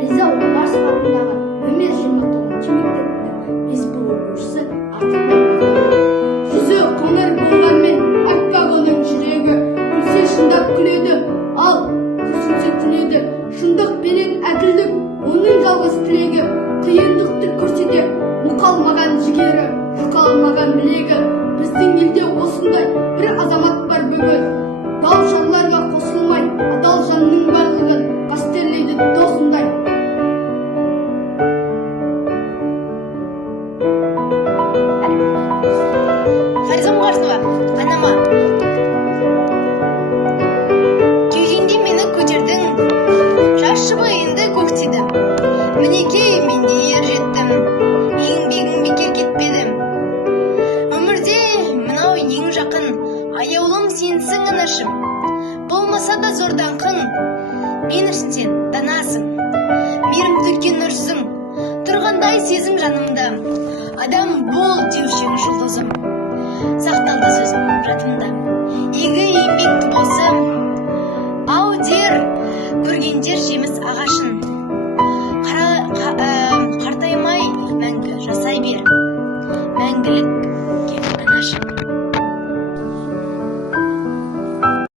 Фариза Оңғарсова атындағы нөмір 29 мектептің бес оқушысы артында жүзі қоңыр болғанмен айтпақ оның жүрегі, күлсе шындап күледі, ал күрсінсе түнеді. Шындық пенен әділдік оның жалғыз тілегі, қиындықты көрсете мұқалмаған жігері, жұқалмаған білегі. Біздің елде осындай бір азамат бар бүгін, дау жандарға қосылмай, адал жанның барлығын қастерлейді досындай. Фариза Оңғарсова, анама. Кеудеңде мені көтердің, жас шыбығы енді көктеді. Мінекей мен де ер жеттім, еңбегің бекер кетпеді. Өмірде мынау ең жақын, аяулым сенсің анашым. Болмаса да зор даңқың, мен үшін сен данасың. Мейірім төккен нұрсың, тұрғандай сезім жанымда. Адам бол деушің жұлдызым, сақталды сөзім жадымда. Игі еңбекті болса, ау дер, көргендер жеміс ағашын.